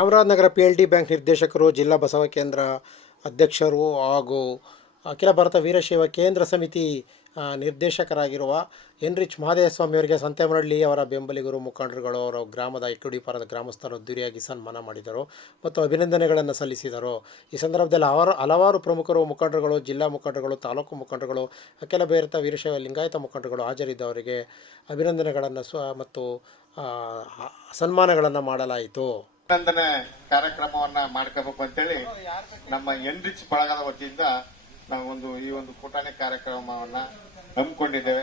Chamarajanagar PLD bank ನಿರ್ದೇಶಕರು, ಜಿಲ್ಲಾ ಬಸವ ಕೇಂದ್ರ ಅಧ್ಯಕ್ಷರು ಹಾಗೂ ಅಖಿಲ ಭಾರತ ವೀರಶೈವ ಕೇಂದ್ರ ಸಮಿತಿ ನಿರ್ದೇಶಕರಾಗಿರುವ ಎನ್ರಿಚ್ ಮಹದೇವಸ್ವಾಮಿಯವರಿಗೆ ಸಂತೇಮರಹಳ್ಳಿ ಅವರ ಬೆಂಬಲಿಗರು, ಮುಖಂಡರುಗಳು ಅವರ ಗ್ರಾಮದ ಇಕ್ಕುಡಿಪಾರದ ಗ್ರಾಮಸ್ಥರು ಅದ್ದೂರಿಯಾಗಿ ಸನ್ಮಾನ ಮಾಡಿದರು ಮತ್ತು ಅಭಿನಂದನೆಗಳನ್ನು ಸಲ್ಲಿಸಿದರು. ಈ ಸಂದರ್ಭದಲ್ಲಿ ಹಲವಾರು ಪ್ರಮುಖರು, ಮುಖಂಡರುಗಳು, ಜಿಲ್ಲಾ ಮುಖಂಡರುಗಳು, ತಾಲೂಕು ಮುಖಂಡರುಗಳು, ಅಖಿಲ ಭಾರತ ವೀರಶೈವ ಲಿಂಗಾಯತ ಮುಖಂಡರುಗಳು ಹಾಜರಿದ್ದವರಿಗೆ ಅಭಿನಂದನೆಗಳನ್ನು ಮತ್ತು ಸನ್ಮಾನಗಳನ್ನು ಮಾಡಲಾಯಿತು. ಅಭಿನಂದನೆ ಕಾರ್ಯಕ್ರಮವನ್ನ ಮಾಡ್ಕೋಬೇಕು ಅಂತೇಳಿ ನಮ್ಮ ಎನ್ರಿಚ್ ಬಳಗದ ವತಿಯಿಂದ ನಾವು ಈ ಒಂದು ಪುಟಾಣಿ ಕಾರ್ಯಕ್ರಮವನ್ನ ಹಮ್ಮಿಕೊಂಡಿದ್ದೇವೆ.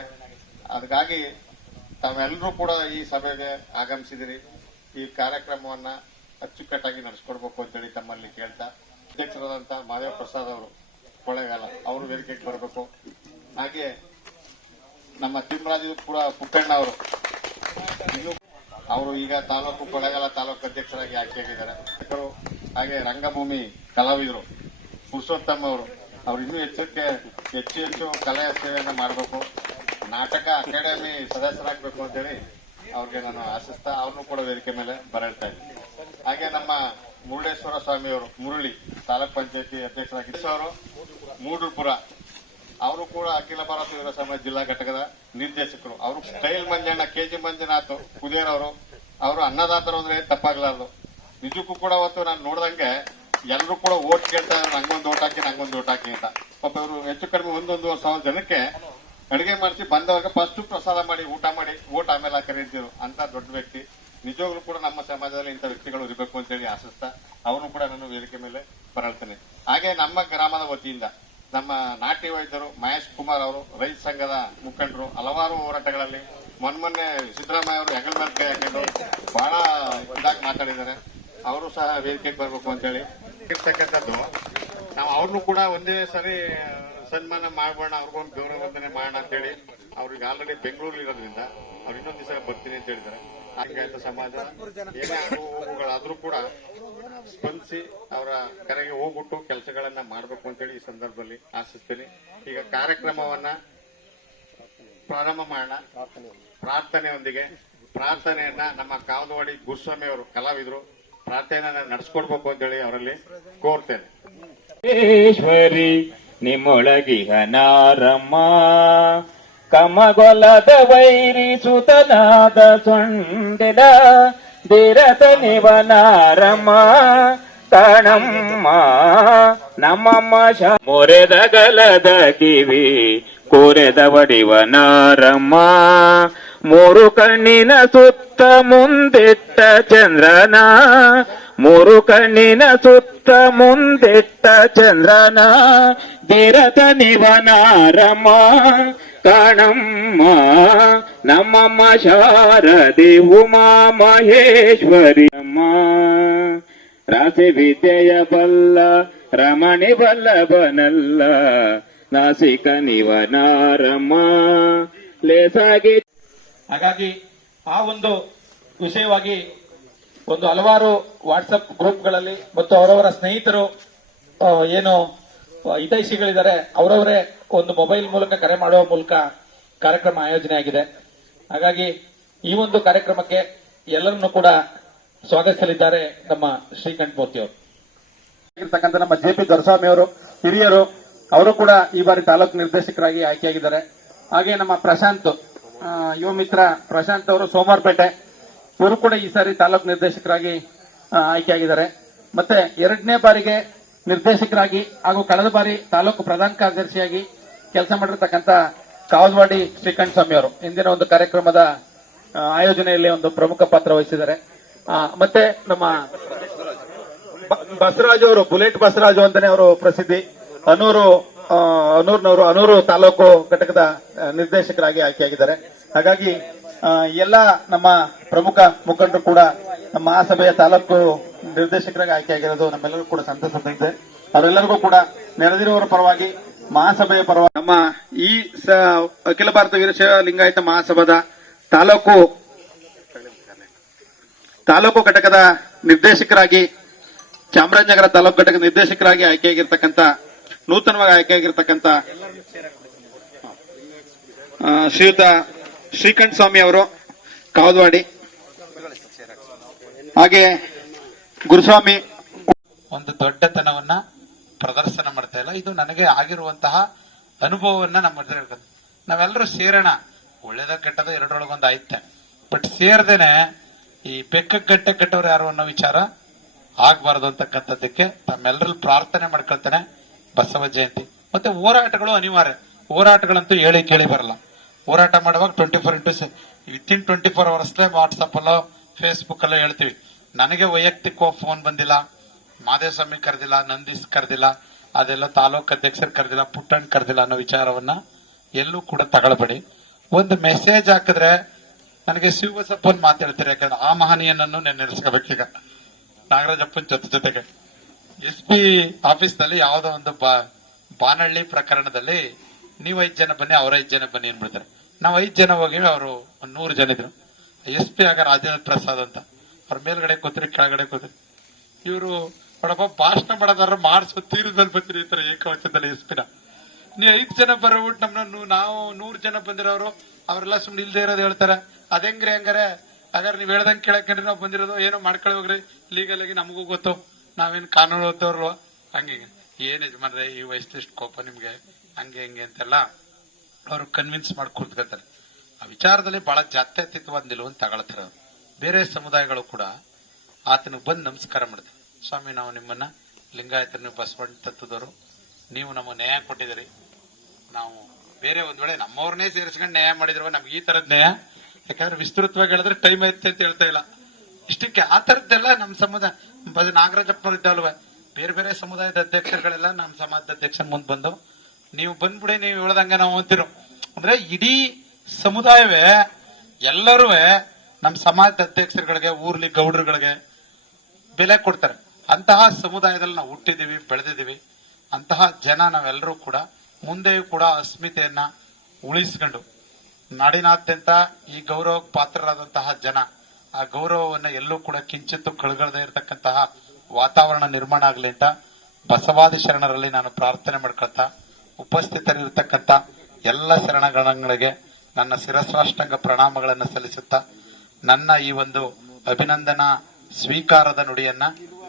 ಅದಕ್ಕಾಗಿ ತಾವೆಲ್ಲರೂ ಕೂಡ ಈ ಸಭೆಗೆ ಆಗಮಿಸಿದಿರಿ. ಈ ಕಾರ್ಯಕ್ರಮವನ್ನ ಅಚ್ಚುಕಟ್ಟಾಗಿ ನಡೆಸ್ಕೊಡ್ಬೇಕು ಅಂತೇಳಿ ತಮ್ಮಲ್ಲಿ ಕೇಳ್ತಾ, ಅಧ್ಯಕ್ಷರಾದಂತ ಮಹದೇವ ಪ್ರಸಾದ್ ಅವರು ಕೊಳ್ಳೇಗಾಲ ಅವರು ವೇದಿಕೆಗೆ ಬರಬೇಕು. ಹಾಗೆ ನಮ್ಮ ತಿಮ್ಮರಾಜು ಕೂಡ ಪುಟ್ಟಣ್ಣ ಅವರು ಈಗ ತಾಲೂಕು ಕೊಳ್ಳೇಗಾಲ ತಾಲೂಕು ಅಧ್ಯಕ್ಷರಾಗಿ ಆಯ್ಕೆಯಾಗಿದ್ದಾರೆ. ಹಾಗೆ ರಂಗಭೂಮಿ ಕಲಾವಿದರು ಪುರುಷೋತ್ತಮ ಅವರು ಇನ್ನೂ ಹೆಚ್ಚು ಕಲೆಯ ಸೇವೆಯನ್ನು ಮಾಡಬೇಕು, ನಾಟಕ ಅಕಾಡೆಮಿ ಸದಸ್ಯರಾಗಬೇಕು ಅಂತೇಳಿ ಅವ್ರಿಗೆ ನಾನು ಆಶಿಸ್ತಾ ಅವ್ರನ್ನೂ ಕೂಡ ವೇದಿಕೆ ಮೇಲೆ ಬರಳ್ತಾ ಇದ್ದೀನಿ. ಹಾಗೆ ನಮ್ಮ ಮುರುಡೇಶ್ವರ ಸ್ವಾಮಿಯವರು ಮುರುಳಿ ತಾಲೂಕ್ ಪಂಚಾಯತಿ ಅಧ್ಯಕ್ಷರಾಗಿದ್ದರು. ಮೂಡ್ರಪುರ ಅವರು ಕೂಡ ಅಖಿಲ ಭಾರತ ವೀರ ಸಮಾಜ ಜಿಲ್ಲಾ ಘಟಕದ ನಿರ್ದೇಶಕರು. ಅವರು ಸ್ಟೈಲ್ ಮಂಜಣ್ಣ, KG ಮಂಜುನಾಥ್ ಕುದೇರ್ ಅವರು ಅನ್ನದಾತರು ಅಂದ್ರೆ ತಪ್ಪಾಗ್ಲಾರ್ದು. ನಿಜಕ್ಕೂ ಕೂಡ ಅವತ್ತು ನಾನು ನೋಡ್ದಂಗೆ ಎಲ್ಲರೂ ಕೂಡ ಓಟ್ ಕೇಳ್ತಾ ಇದ್ರು, ನಂಗೊಂದು ಓಟ್ ಹಾಕಿ ಅಂತ. ಪಾಪ ಇವರು ಹೆಚ್ಚು ಕಡಿಮೆ 1,000 ಜನಕ್ಕೆ ಅಡಿಗೆ ಮಾಡಿಸಿ ಬಂದವಾಗ ಫಸ್ಟ್ ಪ್ರಸಾದ ಮಾಡಿ ಊಟ ಮಾಡಿ ಓಟ್ ಆಮೇಲೆ ಹಾಕಿ ಅಂತಿದ್ರು. ಅಂತ ದೊಡ್ಡ ವ್ಯಕ್ತಿ. ನಿಜವಾಗ್ಲೂ ಕೂಡ ನಮ್ಮ ಸಮಾಜದಲ್ಲಿ ಇಂಥ ವ್ಯಕ್ತಿಗಳು ಇರಬೇಕು ಅಂತೇಳಿ ಆಶಿಸ್ತಾ ಅವನು ಕೂಡ ನಾನು ವೇದಿಕೆ ಮೇಲೆ ಬರಳ್ತೇನೆ. ಹಾಗೆ ನಮ್ಮ ಗ್ರಾಮದ ವತಿಯಿಂದ ನಮ್ಮ ನಾಟಿ ವೈದ್ಯರು ಮಹೇಶ್ ಕುಮಾರ್ ಅವರು, ರೈತ ಸಂಘದ ಮುಖಂಡರು, ಹಲವಾರು ಹೋರಾಟಗಳಲ್ಲಿ ಮೊನ್ನೆ ಸಿದ್ದರಾಮಯ್ಯ ಅವರು ಹೆಗಲ ಮೇಲೆ ಕೈ ಹಾಕೊಂಡು ಬಹಳ ಇದಾಗಿ ಮಾತಾಡಿದ್ದಾರೆ. ಅವರು ಸಹ ವೇದಿಕೆಗೆ ಬರಬೇಕು ಅಂತೇಳಿ ಇರ್ತಕ್ಕಂಥದ್ದು. ನಾವು ಅವ್ರನ್ನೂ ಕೂಡ ಒಂದೇ ಸರಿ ಸನ್ಮಾನ ಮಾಡೋಣ, ಅವ್ರಿಗೊಂದು ಗೌರವ ವಂದನೆ ಮಾಡೋಣ ಅಂತೇಳಿ ಅವ್ರಿಗೆ ಆಲ್ರೆಡಿ ಬೆಂಗಳೂರಲ್ಲಿ ಇರೋದ್ರಿಂದ ಅವ್ರು ಇನ್ನೊಂದು ದಿವಸ ಬರ್ತೀನಿ ಅಂತ ಹೇಳಿದ್ದಾರೆ. ಲಿಂಗಾಯತ ಸಮಾಜ ಏನೇ ಹೋಗುಗಳಾದ್ರೂ ಕೂಡ ಸ್ಪಂದಿಸಿ ಅವರ ಕರೆಗೆ ಹೋಗ್ಬಿಟ್ಟು ಕೆಲಸಗಳನ್ನ ಮಾಡಬೇಕು ಅಂತೇಳಿ ಈ ಸಂದರ್ಭದಲ್ಲಿ ಆಶಿಸ್ತೀನಿ. ಈಗ ಕಾರ್ಯಕ್ರಮವನ್ನ ಪ್ರಾರಂಭ ಮಾಡೋಣ ಪ್ರಾರ್ಥನೆಯೊಂದಿಗೆ. ಪ್ರಾರ್ಥನೆಯನ್ನ ನಮ್ಮ ಕಾವದವಾಡಿ ಗುರುಸ್ವಾಮಿ ಅವರು ಕಲಾವಿದರು ಪ್ರಾರ್ಥನೆಯನ್ನ ನಡೆಸ್ಕೊಡ್ಬೇಕು ಅಂತೇಳಿ ಅವರಲ್ಲಿ ಕೋರ್ತೇನೆ. ಈಶ್ವರಿ ನಿಮ್ಮೊಳಗಿಹನಾರಮ್ಮ, ಕಮಗೊಲದ ವೈರಿ ಸುತನಾದ ಸೊಂಡೆಲ ದಿರತ ನಿವನಾರಮ್ಮ ಕಣಮ್ಮ ನಮ್ಮಮ್ಮ ಮೊರೆದ ಗಲದ ಕಿವಿ ಕೋರೆದ ವಡಿವನಾರಮ್ಮ, ಮೂರು ಕಣ್ಣಿನ ಸುತ್ತ ಮುಂದಿಟ್ಟ ಚಂದ್ರನ, ಮೂರು ಕಣ್ಣಿನ ಸುತ್ತ ಮುಂದಿಟ್ಟ ಚಂದ್ರನ ದಿರತ ನಿವನಾರಮ್ಮ ಕಣಮ್ಮ ನಮ್ಮಮ್ಮ ಶಾರದೆ ಉಮಾ ಮಹೇಶ್ವರಿ ಅಮ್ಮ. ರಾಸಿ ವಿದ್ಯೆಯ ಬಲ್ಲ ರಮಣಿ ಬಲ್ಲಭನಲ್ಲ, ನಾಸಿಕ ನಿವನಾರಮ್ಮ ಲೇಸಾಗಿ. ಹಾಗಾಗಿ ಆ ಒಂದು ವಿಷಯವಾಗಿ ಹಲವಾರು ವಾಟ್ಸಪ್ ಗ್ರೂಪ್ಗಳಲ್ಲಿ ಮತ್ತು ಅವರವರ ಸ್ನೇಹಿತರು ಏನು ಹಿತೈಷಿಗಳಿದ್ದಾರೆ ಅವರವರೇ ಒಂದು ಮೊಬೈಲ್ ಮೂಲಕ ಕರೆ ಮಾಡುವ ಮೂಲಕ ಕಾರ್ಯಕ್ರಮ ಆಯೋಜನೆ ಆಗಿದೆ. ಹಾಗಾಗಿ ಈ ಒಂದು ಕಾರ್ಯಕ್ರಮಕ್ಕೆ ಎಲ್ಲರನ್ನೂ ಕೂಡ ಸ್ವಾಗತಿಸಲಿದ್ದಾರೆ ನಮ್ಮ ಶ್ರೀಕಂಠ ಮೂರ್ತಿ ಅವರು. ನಮ್ಮ JP ದೊರೆಸ್ವಾಮಿ ಅವರು ಹಿರಿಯರು, ಅವರು ಕೂಡ ಈ ಬಾರಿ ತಾಲೂಕು ನಿರ್ದೇಶಕರಾಗಿ ಆಯ್ಕೆಯಾಗಿದ್ದಾರೆ. ಹಾಗೆ ನಮ್ಮ ಪ್ರಶಾಂತ್ ಯುವ ಮಿತ್ರ ಪ್ರಶಾಂತ್ ಅವರು ಸೋಮವಾರಪೇಟೆ, ಇವರು ಕೂಡ ಈ ಸಾರಿ ತಾಲೂಕು ನಿರ್ದೇಶಕರಾಗಿ ಆಯ್ಕೆಯಾಗಿದ್ದಾರೆ. ಮತ್ತೆ 2ನೇ ಬಾರಿಗೆ ನಿರ್ದೇಶಕರಾಗಿ ಹಾಗೂ ಕಳೆದ ಬಾರಿ ತಾಲೂಕು ಪ್ರಧಾನ ಕಾರ್ಯದರ್ಶಿಯಾಗಿ ಕೆಲಸ ಮಾಡಿರ್ತಕ್ಕಂಥ ಕಾವದವಾಡಿ ಶ್ರೀಕಂಠ ಸ್ವಾಮಿ ಅವರು ಇಂದಿನ ಒಂದು ಕಾರ್ಯಕ್ರಮದ ಆಯೋಜನೆಯಲ್ಲಿ ಒಂದು ಪ್ರಮುಖ ಪಾತ್ರ ವಹಿಸಿದ್ದಾರೆ. ಮತ್ತೆ ನಮ್ಮ ಬಸವರಾಜು ಅವರು, ಬುಲೆಟ್ ಬಸವರಾಜು ಅಂತಾನೆ ಅವರು ಪ್ರಸಿದ್ಧಿ, ಅನೂರು ತಾಲೂಕು ಘಟಕದ ನಿರ್ದೇಶಕರಾಗಿ ಆಯ್ಕೆಯಾಗಿದ್ದಾರೆ. ಹಾಗಾಗಿ ಎಲ್ಲ ನಮ್ಮ ಪ್ರಮುಖ ಮುಖಂಡರು ಕೂಡ ನಮ್ಮ ಮಹಾಸಭೆಯ ತಾಲೂಕು ನಿರ್ದೇಶಕರಾಗಿ ಆಯ್ಕೆಯಾಗಿರೋದು ನಮ್ಮೆಲ್ಲರೂ ಕೂಡ ಸಂತಸ ತಂದಿದೆ. ಅವರೆಲ್ಲರಿಗೂ ಕೂಡ ನೆರೆದಿರುವವರ ಪರವಾಗಿ, ಮಹಾಸಭೆಯ ಪರವಾಗಿ, ನಮ್ಮ ಈ ಅಖಿಲ ಭಾರತ ವೀರಶೈವ ಲಿಂಗಾಯತ ಮಹಾಸಭಾದ ತಾಲೂಕು ಘಟಕದ ನಿರ್ದೇಶಕರಾಗಿ, ಚಾಮರಾಜನಗರ ತಾಲೂಕು ಘಟಕದ ನಿರ್ದೇಶಕರಾಗಿ ಆಯ್ಕೆಯಾಗಿರ್ತಕ್ಕಂಥ, ನೂತನವಾಗಿ ಆಯ್ಕೆಯಾಗಿರ್ತಕ್ಕಂಥ ಶ್ರೀಯುತ ಶ್ರೀಕಂಠ ಸ್ವಾಮಿ ಅವರು ಕಾವದವಾಡಿ, ಹಾಗೆ ಗುರುಸ್ವಾಮಿ ಒಂದು ದೊಡ್ಡತನವನ್ನ ಪ್ರದರ್ಶನ ಮಾಡ್ತಾ ಇಲ್ಲ. ಇದು ನನಗೆ ಆಗಿರುವಂತಹ ಅನುಭವವನ್ನ ನಮ್ಮ ಹತ್ರ ಹೇಳ್ಕೊಂಡು ನಾವೆಲ್ಲರೂ ಸೇರೋಣ. ಒಳ್ಳೇದ ಕೆಟ್ಟದ ಎರಡರೊಳಗೊಂದು ಆಯ್ತೆ, ಬಟ್ ಸೇರ್ದೇನೆ ಈ ಬೆಕ್ಕಗಟ್ಟೆ ಕಟ್ಟವ್ರು ಯಾರು ಅನ್ನೋ ವಿಚಾರ ಆಗ್ಬಾರ್ದು ಅಂತಕ್ಕಂಥದ್ದಕ್ಕೆ ತಮ್ಮೆಲ್ಲರಲ್ಲಿ ಪ್ರಾರ್ಥನೆ ಮಾಡ್ಕೊಳ್ತೇನೆ. ಬಸವ ಜಯಂತಿ ಮತ್ತೆ ಹೋರಾಟಗಳು ಅನಿವಾರ್ಯ. ಹೋರಾಟಗಳಂತೂ ಹೇಳಿ ಕೇಳಿ ಬರಲ್ಲ. ಹೋರಾಟ ಮಾಡುವಾಗ 24x ವಿತಿನ್ 24 ಅವರ್ಸ್ಲೇ ವಾಟ್ಸಪ್ ಅಲ್ಲೋ ಫೇಸ್ಬುಕ್ ಅಲ್ಲೋ ಹೇಳ್ತೀವಿ. ನನಗೆ ವೈಯಕ್ತಿಕವಾಗಿ ಫೋನ್ ಬಂದಿಲ್ಲ, ಮಾದೇಸ್ವಾಮಿ ಕರೆದಿಲ್ಲ, ನಂದೀಶ್ ಕರೆದಿಲ್ಲ, ಅದೆಲ್ಲ ತಾಲೂಕ್ ಅಧ್ಯಕ್ಷರು ಕರೆದಿಲ್ಲ, ಪುಟ್ಟಣ್ಣ ಕರೆದಿಲ್ಲ ಅನ್ನೋ ವಿಚಾರವನ್ನ ಎಲ್ಲೂ ಕೂಡ ತಗೊಳ್ಬೇಡಿ. ಒಂದು ಮೆಸೇಜ್ ಹಾಕಿದ್ರೆ ನನಗೆ ಶಿವಬಸಪ್ಪನ್ ಮಾತಾಡ್ತಾರೆ. ಯಾಕಂದ್ರೆ ಆ ಮಹನೀಯನನ್ನು ನೆನೆಸ್ಕೋಬೇಕೀಗ. ನಾಗರಾಜಪ್ಪನ್ ಜೊತೆಗೆ SP ಆಫೀಸ್ ನಲ್ಲಿ ಯಾವುದೋ ಒಂದು ಬಾನಹಳ್ಳಿ ಪ್ರಕರಣದಲ್ಲಿ ನೀವು 5 ಜನ ಬನ್ನಿ, ಅವ್ರ 5 ಜನ ಬನ್ನಿ ಅನ್ಬಿಡ್ತಾರೆ. ನಾವು 5 ಜನ ಹೋಗಿವಿ, ಅವರು 100 ಜನ ಇದ್ರು. SP ಆಗ ರಾಜೇಂದ್ರ ಪ್ರಸಾದ್ ಅಂತ, ಅವ್ರ ಮೇಲ್ಗಡೆ ಕೂತ್ರಿ, ಕೆಳಗಡೆ ಕೂತ್ರಿ. ಇವರು ನೋಡಪ್ಪ ಭಾಷಣ ಮಾಡೋದಾರ ಮಾಡಿಸೋ ತೀರದಲ್ಲಿ ಬರ್ತೀರಿ ಈ ತರ ಏಕವಚನದಲ್ಲಿ SP ನೀವು 5 ಜನ ಬರೋಬಿಟ್ಟು ನಮ್ಮನ್ನ ನಾವು 100 ಜನ ಬಂದಿರೋರು ಅವರೆಲ್ಲ ಸುಮ್ನೆ ಇಲ್ದೇ ಇರೋದು ಹೇಳ್ತಾರೆ. ಅದೇಂಗ್ರಿ ಹಂಗಾರೆ? ಹಾಗಾದ್ರೆ ನೀವ್ ಹೇಳ್ದಂಗೆ ಕೇಳಕ್ರಿ ನಾವು ಬಂದಿರೋದು, ಏನೋ ಮಾಡ್ಕೊಳ್ಳಿ ಹೋಗ್ರಿ, ಲೀಗಲ್ ಆಗಿ ನಮಗೂ ಗೊತ್ತು, ನಾವೇನ್ ಕಾನೂನು ಓದೋರು ಹಂಗೆ ಏನ್ ಯಜಮಾನ್ರೆ ಈ ವಯಸ್ಸು ಕೋಪ ನಿಮ್ಗೆ ಹಂಗೆ ಹಿಂಗೆ ಅಂತೆಲ್ಲ ಅವರು ಕನ್ವಿನ್ಸ್ ಮಾಡಿ ಕೂತ್ಕೊಳ್ತಾರೆ. ಆ ವಿಚಾರದಲ್ಲಿ ಬಹಳ ಜಾತ್ಯತೀತವಾದ ನಿಲುವನ್ನು ತಗೊಳ್ತಾರೆ. ಬೇರೆ ಸಮುದಾಯಗಳು ಕೂಡ ಆತನಿಗೆ ಬಂದು ನಮಸ್ಕಾರ ಮಾಡ್ತಾರೆ. ಸ್ವಾಮಿ, ನಾವು ನಿಮ್ಮನ್ನ ಲಿಂಗಾಯತರು, ನೀವು ಬಸವಣ್ಣ ತತ್ವದವರು, ನೀವು ನಮಗೆ ನ್ಯಾಯ ಕೊಟ್ಟಿದ್ದೀರಿ. ನಾವು ಬೇರೆ ಒಂದ್ ವೇಳೆ ನಮ್ಮವ್ರನ್ನೇ ಸೇರಿಸ್ಕೊಂಡು ನ್ಯಾಯ ಮಾಡಿದ್ರು ನಮ್ಗೆ ಈ ತರದ್ ನ್ಯಾಯ, ಯಾಕಂದ್ರೆ ವಿಸ್ತೃತವಾಗಿ ಹೇಳಿದ್ರೆ ಟೈಮ್ ಐತೆ ಅಂತ ಹೇಳ್ತಾ ಇಲ್ಲ. ಇಷ್ಟಕ್ಕೆ ಆ ತರದ್ದೆಲ್ಲ ನಮ್ಮ ಸಮುದಾಯ ನಾಗರಾಜಪ್ಪನವ್ರು ಇದ್ದಲ್ವ, ಬೇರೆ ಬೇರೆ ಸಮುದಾಯದ ಅಧ್ಯಕ್ಷರುಗಳೆಲ್ಲ ನಮ್ಮ ಸಮಾಜದ ಅಧ್ಯಕ್ಷ ಮುಂದ್ ಬಂದು ನೀವು ಬಂದ್ಬಿಡಿ, ನೀವು ಹೇಳ್ದಂಗ ನಾವು ಅಂತಿರೋ ಅಂದ್ರೆ ಇಡೀ ಸಮುದಾಯವೇ ಎಲ್ಲರೂ ನಮ್ಮ ಸಮಾಜದ ಅಧ್ಯಕ್ಷರುಗಳಿಗೆ, ಊರ್ಲಿ ಗೌಡ್ರುಗಳಿಗೆ ಬೆಲೆ ಕೊಡ್ತಾರೆ. ಅಂತಹ ಸಮುದಾಯದಲ್ಲಿ ನಾವು ಹುಟ್ಟಿದೀವಿ, ಬೆಳೆದಿದ್ದೀವಿ. ಅಂತಹ ಜನ ನಾವೆಲ್ಲರೂ ಕೂಡ ಮುಂದೆಯೂ ಕೂಡ ಅಸ್ಮಿತೆಯನ್ನ ಉಳಿಸ್ಕೊಂಡು ನಾಡಿನಾದ್ಯಂತ ಈ ಗೌರವಕ್ಕೆ ಪಾತ್ರರಾದಂತಹ ಜನ ಆ ಗೌರವವನ್ನ ಎಲ್ಲೂ ಕೂಡ ಕಿಂಚಿತ್ತು ಕಳ್ಗಳದೇ ಇರತಕ್ಕಂತಹ ವಾತಾವರಣ ನಿರ್ಮಾಣ ಆಗಲಿ ಅಂತ ಬಸವಾದಿ ಶರಣರಲ್ಲಿ ನಾನು ಪ್ರಾರ್ಥನೆ ಮಾಡ್ಕೊಳ್ತಾ, ಉಪಸ್ಥಿತರಿರತಕ್ಕಂಥ ಎಲ್ಲ ಶರಣಗಣಗಳಿಗೆ ನನ್ನ ಶಿರಸ್ರಾಷ್ಟಾಂಗ ಪ್ರಣಾಮಗಳನ್ನು ಸಲ್ಲಿಸುತ್ತಾ ನನ್ನ ಈ ಒಂದು ಅಭಿನಂದನಾ ಸ್ವೀಕಾರದ ನುಡಿಯನ್ನ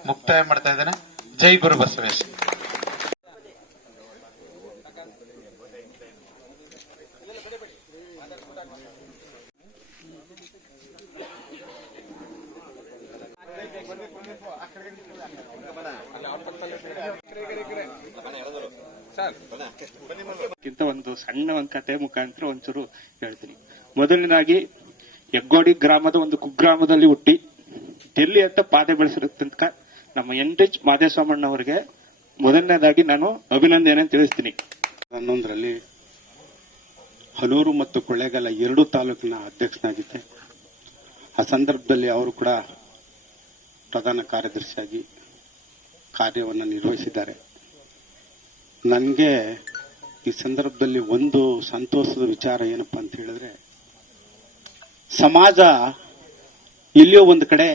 ಮುಕ್ತಾಯ ಮಾಡ್ತಾ ಇದ್ದೇನೆ. ಜೈ ಗುರು ಬಸವೇಶ್. ಒಂದು ಸಣ್ಣ ಒಂದು ಕತೆ ಮುಖಾಂತರ ಒಂಚೂರು ಹೇಳ್ತೀನಿ. ಮೊದಲನೇದಾಗಿ ಹೆಗ್ಗೋಡಿ ಗ್ರಾಮದ ಒಂದು ಕುಗ್ರಾಮದಲ್ಲಿ ಹುಟ್ಟಿ ಡೆಲ್ಲಿ ಅಂತ ಪಾದೆ ಬೆಳೆಸಿರತಕ್ಕ ನಮ್ಮ ಎನ್ರಿಚ್ ಮಾದೇಸ್ವಾಮಣ್ಣ ಅವರಿಗೆ ಮೊದಲನೇದಾಗಿ ನಾನು ಅಭಿನಂದನೆ ತಿಳಿಸ್ತೀನಿ. 11ರಲ್ಲಿ ಹನೂರು ಮತ್ತು ಕೊಳ್ಳೇಗಾಲ 2 ತಾಲೂಕಿನ ಅಧ್ಯಕ್ಷನಾಗಿದ್ದೆ. ಆ ಸಂದರ್ಭದಲ್ಲಿ ಅವರು ಕೂಡ ಪ್ರಧಾನ ಕಾರ್ಯದರ್ಶಿಯಾಗಿ ಕಾರ್ಯವನ್ನು ನಿರ್ವಹಿಸಿದ್ದಾರೆ. ನನಗೆ ಈ ಸಂದರ್ಭದಲ್ಲಿ ಒಂದು ಸಂತೋಷದ ವಿಚಾರ ಏನಪ್ಪಾ ಅಂತ ಹೇಳಿದ್ರೆ, ಸಮಾಜ ಇಲ್ಲಿಯೋ ಒಂದು ಕಡೆ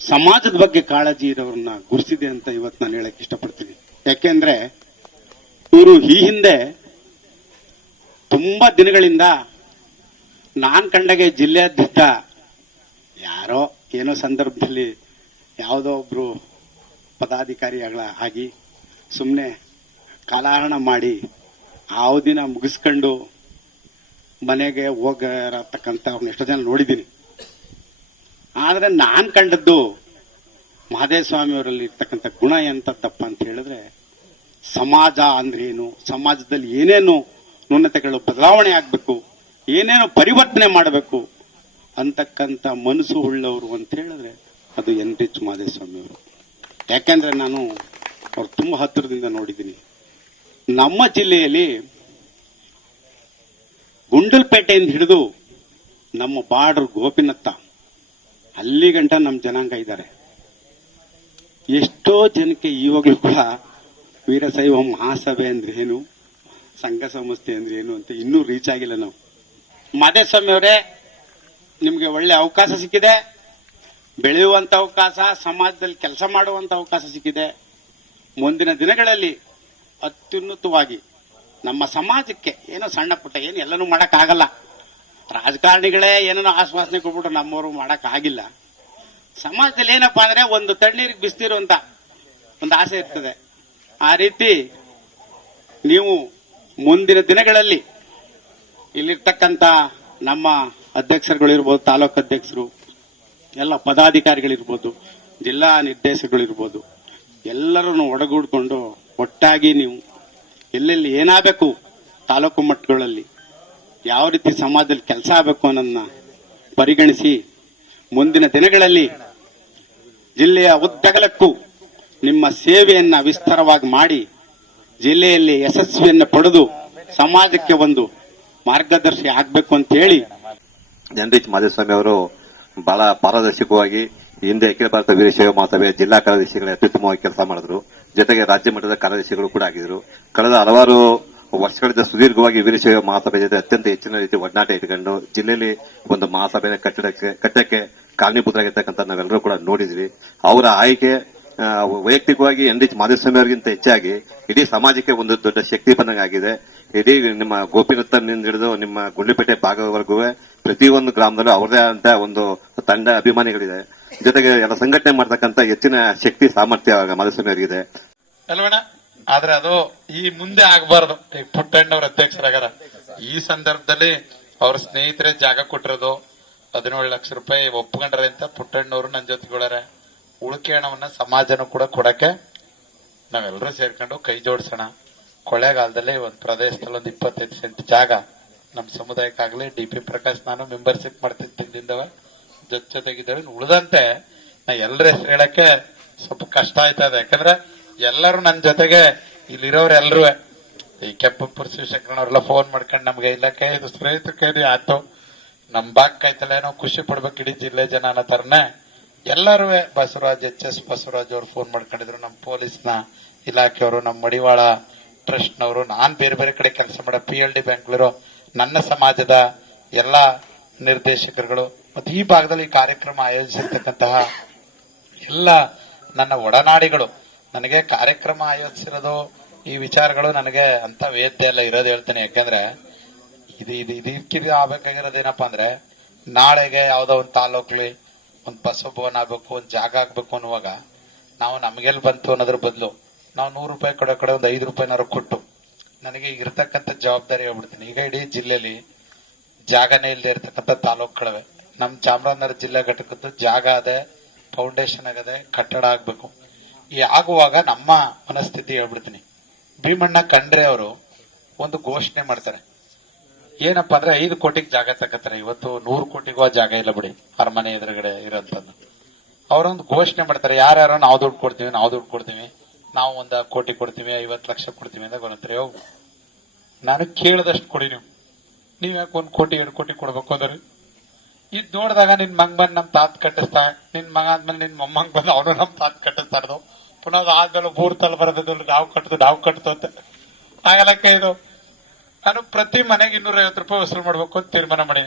ಸಮಾಜದ ಬಗ್ಗೆ ಕಾಳಜಿ ಇರೋರನ್ನ ಗುರುತಿಸಿದೆ ಅಂತ ಇವತ್ತು ನಾನು ಹೇಳಕ್ ಇಷ್ಟಪಡ್ತೀನಿ. ಯಾಕೆಂದ್ರೆ ಇವರು ಈ ಹಿಂದೆ ತುಂಬಾ ದಿನಗಳಿಂದ ನಾನ್ ಕಂಡಗೆ ಜಿಲ್ಲೆಯಾದ್ಯಂತ ಯಾರೋ ಏನೋ ಸಂದರ್ಭದಲ್ಲಿ ಯಾವುದೋ ಒಬ್ರು ಪದಾಧಿಕಾರಿಗಳ ಆಗಿ ಸುಮ್ಮನೆ ಕಾಲಹರಣ ಮಾಡಿ ಆ ದಿನ ಮುಗಿಸ್ಕೊಂಡು ಮನೆಗೆ ಹೋಗಿರತಕ್ಕಂಥ ಅವ್ರನ್ನ ಎಷ್ಟೋ ಜನ ನೋಡಿದ್ದೀನಿ. ಆದ್ರೆ ನಾನ್ ಕಂಡದ್ದು ಮಹದೇವಸ್ವಾಮಿ ಅವರಲ್ಲಿ ಇರ್ತಕ್ಕಂಥ ಗುಣ ಎಂತದ್ದಪ್ಪ ಅಂತ ಹೇಳಿದ್ರೆ, ಸಮಾಜ ಅಂದ್ರೆ ಏನು, ಸಮಾಜದಲ್ಲಿ ಏನೇನು ನ್ಯೂನತೆಗಳು ಬದಲಾವಣೆ ಆಗ್ಬೇಕು, ಏನೇನು ಪರಿವರ್ತನೆ ಮಾಡಬೇಕು ಅಂತಕ್ಕಂಥ ಮನಸ್ಸು ಉಳ್ಳವರು ಅಂತ ಹೇಳಿದ್ರೆ ಅದು ಎನ್ರಿಚ್ ಮಾದೇವಸ್ವಾಮಿ ಅವರು. ಯಾಕೆಂದ್ರೆ ನಾನು ಅವ್ರು ತುಂಬಾ ಹತ್ತಿರದಿಂದ ನೋಡಿದ್ದೀನಿ. ನಮ್ಮ ಜಿಲ್ಲೆಯಲ್ಲಿ ಗುಂಡಲ್ಪೇಟೆಯಿಂದ ಹಿಡಿದು ನಮ್ಮ ಬಾರ್ಡರ್ ಗೋಪಿನತ್ತ ಅಲ್ಲಿ ಗಂಟ ನಮ್ಮ ಜನಾಂಗ ಇದ್ದಾರೆ. ಎಷ್ಟೋ ಜನಕ್ಕೆ ಇವಾಗಲೂ ಕೂಡ ವೀರಶೈವ ಮಹಾಸಭೆ ಅಂದ್ರೆ ಏನು, ಸಂಘ ಸಂಸ್ಥೆ ಅಂದ್ರೆ ಏನು ಅಂತ ಇನ್ನೂ ರೀಚ್ ಆಗಿಲ್ಲ ನಾವು. ಮಾದೇಸ್ವಾಮಿ ಅವರೇ, ನಿಮ್ಗೆ ಒಳ್ಳೆ ಅವಕಾಶ ಸಿಕ್ಕಿದೆ, ಬೆಳೆಯುವಂತ ಅವಕಾಶ, ಸಮಾಜದಲ್ಲಿ ಕೆಲಸ ಮಾಡುವಂತ ಅವಕಾಶ ಸಿಕ್ಕಿದೆ. ಮುಂದಿನ ದಿನಗಳಲ್ಲಿ ಅತ್ಯುನ್ನತವಾಗಿ ನಮ್ಮ ಸಮಾಜಕ್ಕೆ ಏನೋ ಸಣ್ಣ ಪುಟ್ಟ ಏನು ಎಲ್ಲನೂ ಮಾಡಕ್ಕಾಗಲ್ಲ. ರಾಜಕಾರಣಿಗಳೇ ಏನೇನೋ ಆಶ್ವಾಸನೆ ಕೊಟ್ಬಿಟ್ಟು ನಮ್ಮವರು ಮಾಡಕ್ ಆಗಿಲ್ಲ. ಸಮಾಜದಲ್ಲಿ ಏನಪ್ಪಾ ಅಂದ್ರೆ ಒಂದು ತಣ್ಣೀರಿಗೆ ಬಿಸ್ತಿರುವಂತ ಒಂದು ಆಸೆ ಇರ್ತದೆ. ಆ ರೀತಿ ನೀವು ಮುಂದಿನ ದಿನಗಳಲ್ಲಿ ಇಲ್ಲಿರ್ತಕ್ಕಂಥ ನಮ್ಮ ಅಧ್ಯಕ್ಷರುಗಳಿರ್ಬೋದು, ತಾಲೂಕು ಅಧ್ಯಕ್ಷರು, ಎಲ್ಲ ಪದಾಧಿಕಾರಿಗಳಿರ್ಬೋದು, ಜಿಲ್ಲಾ ನಿರ್ದೇಶಕಗಳಿರ್ಬೋದು, ಎಲ್ಲರನ್ನು ಒಡಗೂಡಿಕೊಂಡು ಒಟ್ಟಾಗಿ ನೀವು ಎಲ್ಲೆಲ್ಲಿ ಏನಾಗಬೇಕು, ತಾಲೂಕು ಮಟ್ಟಗಳಲ್ಲಿ ಯಾವ ರೀತಿ ಸಮಾಜದಲ್ಲಿ ಕೆಲಸ ಆಗಬೇಕು ಅನ್ನೋದನ್ನ ಪರಿಗಣಿಸಿ ಮುಂದಿನ ದಿನಗಳಲ್ಲಿ ಜಿಲ್ಲೆಯ ಉದ್ದಗಲಕ್ಕೂ ನಿಮ್ಮ ಸೇವೆಯನ್ನ ವಿಸ್ತಾರವಾಗಿ ಮಾಡಿ ಜಿಲ್ಲೆಯಲ್ಲಿ ಯಶಸ್ವಿಯನ್ನು ಪಡೆದು ಸಮಾಜಕ್ಕೆ ಒಂದು ಮಾರ್ಗದರ್ಶಿ ಆಗಬೇಕು ಅಂತ ಹೇಳಿ ಎನ್ರಿಚ್ ಮಾಧೇಸ್ವಾಮಿ ಅವರು ಬಹಳ ಪಾರದರ್ಶಕವಾಗಿ ಹಿಂದೆ ಅಖಿಲ ಭಾರತ ವೀರಶೈವ ಮಹಾಸಭೆ ಜಿಲ್ಲಾ ಕಾರ್ಯದರ್ಶಿಗಳ ಅತ್ಯುತ್ತಮವಾಗಿ ಕೆಲಸ ಮಾಡಿದ್ರು. ಜೊತೆಗೆ ರಾಜ್ಯ ಮಟ್ಟದ ಕಾರ್ಯದರ್ಶಿಗಳು ಕೂಡ ಆಗಿದ್ರು. ಕಳೆದ ಹಲವಾರು ವರ್ಷಗಳಿಂದ ಸುದೀರ್ಘವಾಗಿ ವೀರಶೈವ ಮಹಾಸಭೆ ಜೊತೆ ಅತ್ಯಂತ ಹೆಚ್ಚಿನ ರೀತಿ ಒಡನಾಟ ಇಟ್ಕೊಂಡು ಜಿಲ್ಲೆಯಲ್ಲಿ ಒಂದು ಮಹಾಸಭೆ ಕಟ್ಟಕ್ಕೆ ಕಾರಣೀಭೂತರಾಗಿರ್ತಕ್ಕಂಥ ನಾವೆಲ್ಲರೂ ಕೂಡ ನೋಡಿದ್ವಿ. ಅವರ ಆಯ್ಕೆ ವೈಯಕ್ತಿಕವಾಗಿ ಎನ್ರಿಚ್ ಮಾಧೇಸ್ವಾಮಿ ಅವರಿಗಿಂತ ಹೆಚ್ಚಾಗಿ ಇಡೀ ಸಮಾಜಕ್ಕೆ ಒಂದು ದೊಡ್ಡ ಶಕ್ತಿ ಬಂದಂಗಾಗಿದೆ. ಇಡೀ ನಿಮ್ಮ ಗೋಪಿರತ್ತನಿಂದ ಹಿಡಿದು ನಿಮ್ಮ ಗುಂಡ್ಲುಪೇಟೆ ಭಾಗವರೆಗೂ ಪ್ರತಿಯೊಂದು ಗ್ರಾಮದಲ್ಲೂ ಅವರದೇ ಆದಂತ ಒಂದು ತಂಡ ಅಭಿಮಾನಿಗಳಿದೆ. ಜೊತೆಗೆ ಎಲ್ಲ ಸಂಘಟನೆ ಮಾಡತಕ್ಕಂತ ಹೆಚ್ಚಿನ ಶಕ್ತಿ ಸಾಮರ್ಥ್ಯ ಮಾಧೇಸ್ವಾಮಿ ಅವರಿಗಿದೆ ಅಲ್ವಣ. ಆದ್ರೆ ಅದು ಈ ಮುಂದೆ ಆಗಬಾರ್ದು. ಈಗ ಪುಟ್ಟಣ್ಣವ್ರ ಅಧ್ಯಕ್ಷರಾಗಾರ ಈ ಸಂದರ್ಭದಲ್ಲಿ ಅವ್ರ ಸ್ನೇಹಿತರೆ ಜಾಗ ಕೊಟ್ಟಿರೋದು 17 ಲಕ್ಷ ರೂಪಾಯಿ ಒಪ್ಕೊಂಡ್ರೆ ಅಂತ ಪುಟ್ಟಣ್ಣವರು ನನ್ನ ಜೊತೆಗಳಾರೆ. ಉಳಿಕೆ ಹಣವನ್ನ ಸಮಾಜನೂ ಕೂಡ ಕೊಡಕ್ಕೆ ನಾವೆಲ್ಲರೂ ಸೇರ್ಕೊಂಡು ಕೈ ಜೋಡಿಸೋಣ. ಕೊಳ್ಳೇಗಾಲದಲ್ಲಿ ಒಂದು ಪ್ರದೇಶದಲ್ಲಿ ಒಂದು 25 ಸೆಂಟ್ ಜಾಗ ನಮ್ಮ ಸಮುದಾಯಕ್ಕಾಗ್ಲಿ DP ಪ್ರಕಾಶ್ ನಾನು ಮೆಂಬರ್ಶಿಪ್ ಮಾಡ್ತಿದ್ದಿಂದವ ಜೊತೆಗಿದ್ದೇವೆ. ಉಳಿದಂತೆ ನಾ ಎಲ್ಲರ ಹೆಸರು ಹೇಳಕ್ಕೆ ಸ್ವಲ್ಪ ಕಷ್ಟ ಆಯ್ತಾ ಇದೆ. ಯಾಕಂದ್ರೆ ಎಲ್ಲರೂ ನನ್ನ ಜೊತೆಗೆ ಇಲ್ಲಿರೋರೆಲ್ಲರೂ ಈ ಕೆಂಪಪುರ ಶಿವಶಂಕರನವರೆಲ್ಲ ಫೋನ್ ಮಾಡ್ಕೊಂಡು ನಮ್ಗೆ ಇಲ್ಲ ಕೈದು ಸ್ನೇಹಿತರ ಕೈದು ಆಯ್ತು ನಮ್ ಬಾಕ್ ಕಾಯ್ತಲ್ಲ ಏನೋ ಖುಷಿ ಪಡ್ಬೇಕು ಇಡೀ ಜಿಲ್ಲೆ ಜನ ಅನ್ನೋ ತರನೇ ಎಲ್ಲರೂ ಬಸವರಾಜ್ HS ಬಸವರಾಜ್ ಅವ್ರು ಫೋನ್ ಮಾಡ್ಕೊಂಡಿದ್ರು. ನಮ್ಮ ಪೊಲೀಸ್ನ ಇಲಾಖೆಯವರು, ನಮ್ಮ ಮಡಿವಾಳ ಟ್ರಸ್ಟ್ನವರು, ನಾನ್ ಬೇರೆ ಬೇರೆ ಕಡೆ ಕೆಲಸ ಮಾಡೋ PLD ಬ್ಯಾಂಕ್ಲಿರೋ ನನ್ನ ಸಮಾಜದ ಎಲ್ಲ ನಿರ್ದೇಶಕರುಗಳು ಮತ್ತೆ ಈ ಭಾಗದಲ್ಲಿ ಕಾರ್ಯಕ್ರಮ ಆಯೋಜಿಸಿರ್ತಕ್ಕಂತಹ ಎಲ್ಲ ನನ್ನ ಒಡನಾಡಿಗಳು. ನನಗೆ ಕಾರ್ಯಕ್ರಮ ಆಯೋಜಿಸಿರೋದು ಈ ವಿಚಾರಗಳು ನನಗೆ ಅಂತ ವೇದ್ಯ ಎಲ್ಲ ಇರೋದು ಹೇಳ್ತೇನೆ. ಯಾಕಂದ್ರೆ ಇದಕ್ಕಿದು ಆಗ್ಬೇಕಾಗಿರೋದೇನಪ್ಪಾ ಅಂದ್ರೆ ನಾಳೆಗೆ ಯಾವ್ದೋ ಒಂದು ತಾಲೂಕ್ಲಿ ಒಂದು ಬಸವ ಭವನ ಆಗ್ಬೇಕು, ಒಂದು ಜಾಗ ಆಗ್ಬೇಕು ಅನ್ನುವಾಗ ನಾವು ನಮ್ಗೆಲ್ ಬಂತು ಅನ್ನೋದ್ರ ಬದಲು ನಾವು 100 ರೂಪಾಯಿ ಕೊಡೋ ಕಡೆ ಒಂದು 5 ರೂಪಾಯಿನಾರು ಕೊಟ್ಟು ನನಗೆ ಈಗ ಇರ್ತಕ್ಕಂಥ ಜವಾಬ್ದಾರಿ ಹೇಳ್ಬಿಡ್ತೀನಿ. ಈಗ ಇಡೀ ಜಿಲ್ಲೆಯಲ್ಲಿ ಜಾಗನೇ ಇಲ್ಲದೆ ಇರ್ತಕ್ಕಂಥ ತಾಲೂಕುಗಳಿವೆ. ನಮ್ ಚಾಮರಾಜನಗರ ಜಿಲ್ಲೆ ಘಟಕದ್ದು ಜಾಗ ಅದೇ, ಫೌಂಡೇಶನ್ ಆಗದೆ, ಕಟ್ಟಡ ಆಗ್ಬೇಕು. ಈ ಆಗುವಾಗ ನಮ್ಮ ಮನಸ್ಥಿತಿ ಹೇಳ್ಬಿಡ್ತೀನಿ. ಭೀಮಣ್ಣ ಖಂಡ್ರೆ ಅವರು ಒಂದು ಘೋಷಣೆ ಮಾಡ್ತಾರೆ. ಏನಪ್ಪಾ ಅಂದ್ರೆ 5 ಕೋಟಿಗೆ ಜಾಗ ತಗತ್ತಾರೆ. ಇವತ್ತು 100 ಕೋಟಿಗೂ ಜಾಗ ಇಲ್ಲ ಬಿಡಿ, ಅರಮನೆ ಎದುರುಗಡೆ ಇರೋಂಥದ್ದು. ಅವರೊಂದು ಘೋಷಣೆ ಮಾಡ್ತಾರೆ, ಯಾರ್ಯಾರೋ ನಾವು ದುಡ್ಡು ಕೊಡ್ತೀವಿ, ನಾವು 1 ಕೋಟಿ ಕೊಡ್ತೀವಿ, 50 ಲಕ್ಷ ಕೊಡ್ತೀವಿ ಅಂತ ಗೊತ್ತಾರೆ. ನಾನು ಕೇಳದಷ್ಟು ಕೊಡಿ, ನೀವ್ ಯಾಕೆ 1 ಕೋಟಿ 2 ಕೋಟಿ ಕೊಡ್ಬೇಕು ಅಂದ್ರೆ ಇದ್ ನೋಡಿದಾಗ ನಿನ್ ಮಗ್ ಬಂದ್ ನಮ್ ತಾತ್ ಕಟ್ಟಿಸ್ತಾ, ನಿನ್ ಮಗ ಆದ್ಮೇಲೆ ನಿನ್ ಮೊಮ್ಮಂಗ್ ಬಂದ್ ಅವನು ನಮ್ ತಾತ್ ಕಟ್ಟಿಸ್ತಾರದು. ಪುನಃ ಆದ್ಮೇಲೆ 3 ತಲೆ ಬರೋದು ನಾವು ಕಟ್ತು ಅಂತ ಆಗಲಕ್ಕ. ಇದು ನಾನು ಪ್ರತಿ ಮನೆಗೆ 250 ರೂಪಾಯಿ ವಸೂಲು ಮಾಡ್ಬೇಕು ಅಂತ ತೀರ್ಮಾನ ಮಾಡಿ.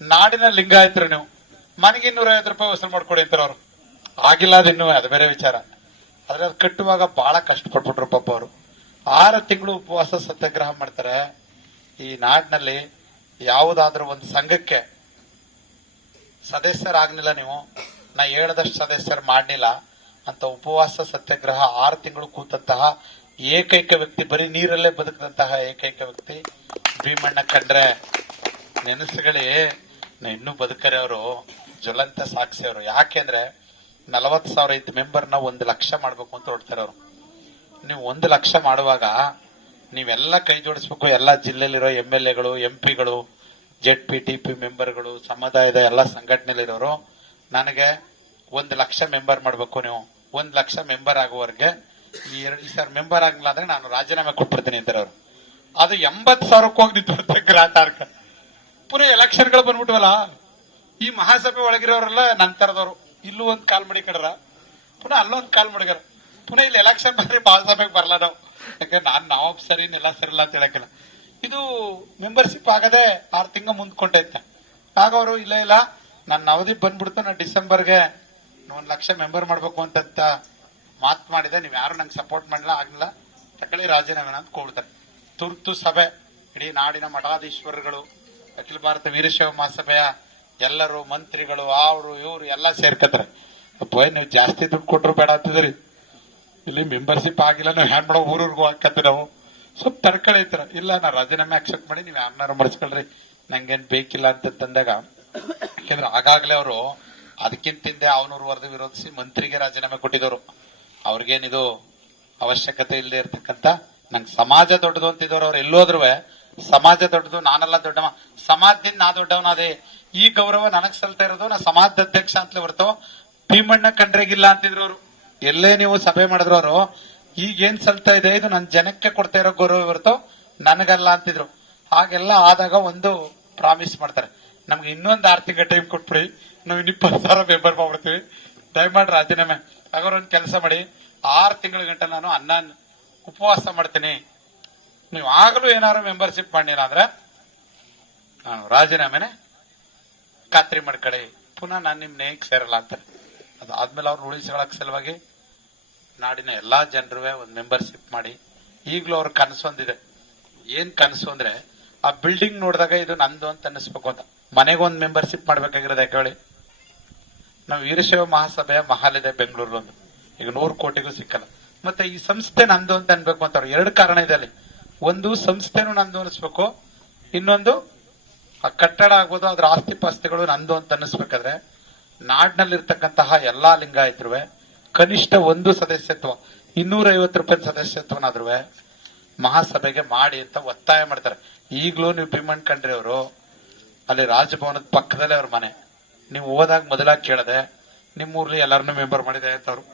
ನಾಡಿನ ಲಿಂಗಾಯತರು ನೀವು ಮನೆಗೆ 250 ರೂಪಾಯಿ ವಸೂಲು ಮಾಡ್ಕೊಡಿ ಅಂತಾರೆ ಅವರು. ಆಗಿಲ್ಲ ಅದಿನ್ನೂ, ಅದು ಬೇರೆ ವಿಚಾರ. ಆದ್ರೆ ಅದು ಕಟ್ಟುವಾಗ ಬಹಳ ಕಷ್ಟಪಟ್ಬಿಟ್ರು ಪಾಪ ಅವರು. 6 ತಿಂಗಳು ಉಪವಾಸ ಸತ್ಯಾಗ್ರಹ ಮಾಡ್ತಾರೆ. ಈ ನಾಡಿನಲ್ಲಿ ಯಾವುದಾದ್ರೂ ಒಂದು ಸಂಘಕ್ಕೆ ಸದಸ್ಯರಾಗ್ಲಿಲ್ಲ, ನೀವು ನಾ ಹೇಳದಷ್ಟು ಸದಸ್ಯರು ಮಾಡ್ಲಿಲ್ಲ ಅಂತ ಉಪವಾಸ ಸತ್ಯಾಗ್ರಹ 6 ತಿಂಗಳು ಕೂತಂತಹ ಏಕೈಕ ವ್ಯಕ್ತಿ, ಬರೀ ನೀರಲ್ಲೇ ಬದುಕಿದಂತಹ ಏಕೈಕ ವ್ಯಕ್ತಿ ಭೀಮಣ್ಣ ಖಂಡ್ರೆ. ನೆನಸುಗಳೇ ಇನ್ನೂ ಬದುಕರೆ ಅವರು, ಜ್ವಲಂತ ಸಾಕ್ಷಿ ಅವರು. ಯಾಕೆಂದ್ರೆ 40,000 ಇದ್ದ ಮೆಂಬರ್ನ 1 ಲಕ್ಷ ಮಾಡ್ಬೇಕು ಅಂತ ಹೊರಡ್ತಾರೆ ಅವರು. ನೀವು 1 ಲಕ್ಷ ಮಾಡುವಾಗ ನೀವೆಲ್ಲ ಕೈ ಜೋಡಿಸ್ಬೇಕು. ಎಲ್ಲಾ ಜಿಲ್ಲೆಯಲ್ಲಿರೋ MLAಗಳು, MPಗಳು, ZP TP ಮೆಂಬರ್ಗಳು, ಸಮುದಾಯದ ಎಲ್ಲಾ ಸಂಘಟನೆಯಲ್ಲಿರೋರು ನನಗೆ 1 ಲಕ್ಷ ಮೆಂಬರ್ ಮಾಡ್ಬೇಕು. ನೀವು 1 ಲಕ್ಷ ಮೆಂಬರ್ ಆಗುವವರೆಗೆ ಈ ಸರ್ ಮೆಂಬರ್ ಆಗಿಲ್ಲ ಅಂದ್ರೆ ನಾನು ರಾಜೀನಾಮೆ ಕೊಟ್ಬಿಡ್ತೀನಿ ಅಂತಾರೆ ಅವರು. ಅದು 80,000ಕ್ಕೆ ಹೋಗಿದ್ದು ಗ್ರಾಟಾರ್ಕ. ಪುನಃ ಎಲೆಕ್ಷನ್ಗಳು ಬಂದ್ಬಿಟ್ವಲ್ಲ, ಈ ಮಹಾಸಭೆ ಒಳಗಿರೋರೆಲ್ಲ ನಂತರದವರು ಇಲ್ಲೂ ಒಂದ್ ಕಾಲ್ ಮಡಿಕಡ್ರ, ಪುನಃ ಅಲ್ಲೊಂದ್ ಕಾಲ್ ಮಡಿಗಾರ, ಪುನಃ ಇಲ್ಲಿ ಎಲೆಕ್ಷನ್ ಬಂದ್ರೆ ಮಹಾಸಭೆಗೆ ಬರಲ್ಲ ನಾವು. ಯಾಕಂದ್ರೆ ನಾವು ಸರಿ ನೆಲ ಸರಿಲ್ಲ ಅಂತ ಹೇಳಕ್ಕಿಲ್ಲ. ಇದು ಮೆಂಬರ್ಶಿಪ್ ಆಗದೆ 6 ತಿಂಗಳು ಮುಂದ್ಕೊಂಡೈತೆ. ಆಗ ಅವರು ಇಲ್ಲ ನನ್ನ ಅವಧಿ ಬಂದ್ಬಿಡ್ತು, ನಾನು ಡಿಸೆಂಬರ್ಗೆ 1 ಲಕ್ಷ ಮೆಂಬರ್ ಮಾಡ್ಬೇಕು ಅಂತ ಮಾತು ಮಾಡಿದೆ. ನೀವ್ ಯಾರು ನಂಗೆ ಸಪೋರ್ಟ್ ಮಾಡಿಲ್ಲ, ಆಗ್ಲಿಲ್ಲ, ತಕೊಳ್ಳಿ ರಾಜೀನಾಮೆ ಅಂತ ಕೊಡ್ತಾರೆ. ತುರ್ತು ಸಭೆ ಇಡೀ ನಾಡಿನ ಮಠಾಧೀಶ್ವರಗಳು, ಅಖಿಲ ಭಾರತ ವೀರಶೈವ ಮಹಾಸಭೆಯ ಎಲ್ಲರೂ, ಮಂತ್ರಿಗಳು, ಅವರು ಇವರು ಎಲ್ಲ ಸೇರ್ಕತ್ತಾರೆ. ಅಪ್ಪ ನೀವು ಜಾಸ್ತಿ ದುಡ್ಡು ಕೊಟ್ರು ಬೇಡ ಅಂತದ್ರಿ, ಇಲ್ಲಿ ಮೆಂಬರ್ಶಿಪ್ ಆಗಿಲ್ಲ ನಾವು ಹ್ಯಾಂಡ್ ಮಾಡೋ ಊರೂರ್ಗೂ ಹಾಕತ್ತೀವಿ ನಾವು, ಸ್ವಲ್ಪ ತಡ್ಕಳಿ ಐತರ. ಇಲ್ಲ ನಾ ರಾಜೀನಾಮೆ ಅಕ್ಸೆಪ್ಟ್ ಮಾಡಿ ನೀವು ಯಾರನ್ನಾರು ಮಾಡಿಸ್ಕೊಳ್ರಿ, ನಂಗೇನ್ ಬೇಕಿಲ್ಲ ಅಂತ ತಂದಾಗ, ಯಾಕಂದ್ರೆ ಆಗಾಗ್ಲೇ ಅವರು ಅದಕ್ಕಿಂತಿಂದೆ ಅವನೂರು ವರದಿ ವಿರೋಧಿಸಿ ಮಂತ್ರಿಗೆ ರಾಜೀನಾಮೆ ಕೊಟ್ಟಿದ್ದವರು. ಅವ್ರಿಗೇನಿದು ಅವಶ್ಯಕತೆ ಇಲ್ಲದೆ ಇರ್ತಕ್ಕಂಥ, ನಂಗೆ ಸಮಾಜ ದೊಡ್ಡದು ಅಂತಿದ್ದವ್ರು. ಅವ್ರು ಎಲ್ಲೋದ್ರು ಸಮಾಜ ದೊಡ್ಡದು, ನಾನೆಲ್ಲ ದೊಡ್ಡವ, ಸಮಾಜದಿಂದ ನಾ ದೊಡ್ಡವನಾದೆ, ಈ ಗೌರವ ನನಗ್ ಸಲ್ತಾ ಇರೋದು ನಾ ಸಮಾಜದ ಅಧ್ಯಕ್ಷ ಅಂತಲೇ ಹೊರತು ಭೀಮಣ್ಣ ಕಂಡ್ರೆಗಿಲ್ಲ ಅಂತಿದ್ರು ಅವರು. ಎಲ್ಲೇ ನೀವು ಸಭೆ ಮಾಡಿದ್ರು ಅವರು, ಈಗೇನ್ ಸಲ್ತಾ ಇದೆ ಇದು ನನ್ನ ಜನಕ್ಕೆ ಕೊಡ್ತಾ ಇರೋ ಗೌರವ ಹೊರತು ನನಗಲ್ಲ ಅಂತಿದ್ರು. ಹಾಗೆಲ್ಲ ಆದಾಗ ಒಂದು ಪ್ರಾಮಿಸ್ ಮಾಡ್ತಾರೆ, ನಮ್ಗೆ ಇನ್ನೊಂದು 6 ತಿಂಗಳ ಟೈಮ್ ಕೊಟ್ಬಿಡಿ, ನಾವು 20,000 ಮೆಂಬರ್ ಮಾಡ್ಬಿಡ್ತೀವಿ, ದಯಮಾಡಿ ರಾಜೀನಾಮೆ. ಹಾಗಾದ್ರೆ ಒಂದು ಕೆಲಸ ಮಾಡಿ, 6 ತಿಂಗಳ ಗಂಟೆ ನಾನು ಅನ್ನ ಉಪವಾಸ ಮಾಡ್ತೀನಿ, ನೀವು ಆಗಲೂ ಏನಾದ್ರು ಮೆಂಬರ್ಶಿಪ್ ಮಾಡಿಲ್ಲ ಅಂದ್ರೆ ನಾನು ರಾಜೀನಾಮೆನೆ ಖಾತ್ರಿ ಮಾಡ್ಕೊಳ್ಳಿ, ಪುನಃ ನಾನು ನಿಮ್ ನೇಕ್ ಸೇರಲ್ಲ ಅಂತಾರೆ. ಅದಾದ್ಮೇಲೆ ಅವ್ರು ಉಳಿಸ್ಕೊಳಕ್ ಸಲುವಾಗಿ ನಾಡಿನ ಎಲ್ಲಾ ಜನರು ಒಂದು ಮೆಂಬರ್ಶಿಪ್ ಮಾಡಿ, ಈಗಲೂ ಅವ್ರ ಕನಸು ಒಂದಿದೆ. ಏನ್ ಕನಸು ಅಂದ್ರೆ ಆ ಬಿಲ್ಡಿಂಗ್ ನೋಡಿದಾಗ ಇದು ನಂದು ಅಂತ ಅನ್ನಿಸ್ಬೇಕು ಅಂತ. ಮನೆಗೊಂದು ಮೆಂಬರ್ಶಿಪ್ ಮಾಡ್ಬೇಕಾಗಿರೋದು ಯಾಕೆ ಹೇಳಿ? ನಾವು ವೀರಶೈವ ಮಹಾಸಭೆಯ ಮಹಾಲ್ ಇದೆ ಬೆಂಗಳೂರು ಒಂದು, ಈಗ 100 ಕೋಟಿಗೂ ಸಿಕ್ಕಲ್ಲ. ಮತ್ತೆ ಈ ಸಂಸ್ಥೆ ನಂದು ಅಂತ ಅನ್ಬೇಕು ಅಂತ ಅವ್ರು 2 ಕಾರಣ ಇದೆ ಅಲ್ಲಿ. ಒಂದು, ಸಂಸ್ಥೆನೂ ನಂದು ಅನಿಸ್ಬೇಕು, ಇನ್ನೊಂದು ಆ ಕಟ್ಟಡ ಆಗ್ಬೋದು ಅದ್ರ ಆಸ್ತಿ ಪಾಸ್ತಿಗಳು ನಂದು ಅಂತ ಅನ್ನಿಸ್ಬೇಕಾದ್ರೆ ನಾಡಿನಲ್ಲಿರ್ತಕ್ಕಂತಹ ಎಲ್ಲಾ ಲಿಂಗಾಯತರು ಕನಿಷ್ಠ 1 ಸದಸ್ಯತ್ವ, 250 ರೂಪಾಯಿ ಸದಸ್ಯತ್ವನಾದ್ರೂ ಮಹಾಸಭೆಗೆ ಮಾಡಿ ಅಂತ ಒತ್ತಾಯ ಮಾಡ್ತಾರೆ. ಈಗಲೂ ನೀವು ಭೀಮಣ್ಣ ಖಂಡ್ರೆ ಅವರು ಅಲ್ಲಿ ರಾಜಭವನದ ಪಕ್ಕದಲ್ಲೇ ಅವ್ರ ಮನೆ, ನೀವು ಹೋದಾಗ ಮೊದಲಾಗಿ ಕೇಳದೆ ನಿಮ್ಮೂರ್ಲಿ ಎಲ್ಲಾರನ್ನೂ ಮೆಂಬರ್ ಮಾಡಿದೆ ಅಂತ ಅವ್ರು.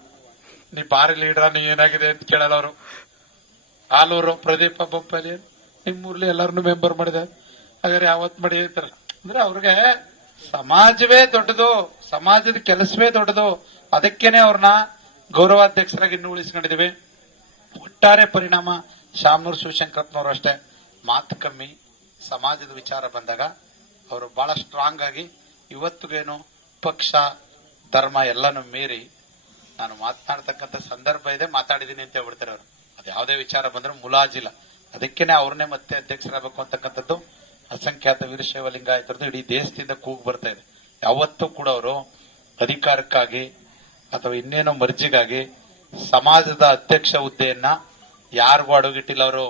ನೀ ಬಾರಿ ಲೀಡರ್, ನೀ ಏನಾಗಿದೆ ಅಂತ ಕೇಳಲ್ಲ ಅವರು. ಆಲೂರು ಪ್ರದೀಪ ಬೊಪ್ಪಲಿ ನಿಮ್ಮೂರ್ಲಿ ಎಲ್ಲಾರನ್ನೂ ಮೆಂಬರ್ ಮಾಡಿದೆ, ಹಾಗಾದ್ರೆ ಯಾವತ್ ಮಾಡಿ ಅಂತಾರೆ. ಅಂದ್ರೆ ಅವ್ರಿಗೆ ಸಮಾಜವೇ ದೊಡ್ಡದು, ಸಮಾಜದ ಕೆಲಸವೇ ದೊಡ್ಡದು, ಅದಕ್ಕೇನೆ ಅವ್ರನ್ನ ಗೌರವಾಧ್ಯಕ್ಷರಾಗಿ ಇನ್ನೂ ಉಳಿಸ್ಕೊಂಡಿದೀವಿ. ಒಟ್ಟಾರೆ ಪರಿಣಾಮ ಶಾಮನೂರು ಶಿವಶಂಕರಪ್ಪನವರು ಅಷ್ಟೇ, ಮಾತು ಕಮ್ಮಿ, ಸಮಾಜದ ವಿಚಾರ ಬಂದಾಗ ಅವರು ಬಹಳ ಸ್ಟ್ರಾಂಗ್ ಆಗಿ ಇವತ್ತಿಗೇನು ಪಕ್ಷ ಧರ್ಮ ಎಲ್ಲಾನು ಮೀರಿ ನಾನು ಮಾತನಾಡ್ತಕ್ಕಂಥ ಸಂದರ್ಭ ಇದೆ, ಮಾತಾಡಿದೀನಿ ಅಂತ ಹೇಳ್ಬಿಡ್ತಾರೆ ಅವರು. ಅದು ಯಾವುದೇ ವಿಚಾರ ಬಂದ್ರೆ ಮುಲಾಜಿಲ್ಲ. ಅದಕ್ಕೇನೆ ಅವ್ರನ್ನೇ ಮತ್ತೆ ಅಧ್ಯಕ್ಷರಾಗಬೇಕು ಅಂತಕ್ಕಂಥದ್ದು ಅಸಂಖ್ಯಾತ ವೀರಶೈವ ಲಿಂಗಾಯತರದ್ದು ಇಡೀ ದೇಶದಿಂದ ಕೂಗು ಬರ್ತಾ ಇದೆ. ಯಾವತ್ತೂ ಕೂಡ ಅವರು ಅಧಿಕಾರಕ್ಕಾಗಿ ಅಥವಾ ಇನ್ನೇನೋ ಮರ್ಜಿಗಾಗಿ ಸಮಾಜದ ಅಧ್ಯಕ್ಷ ಹುದ್ದೆಯನ್ನ ಯಾರಿಗೂ ಅಡುಗಿಟ್ಟಿಲ್ಲ ಅವರು.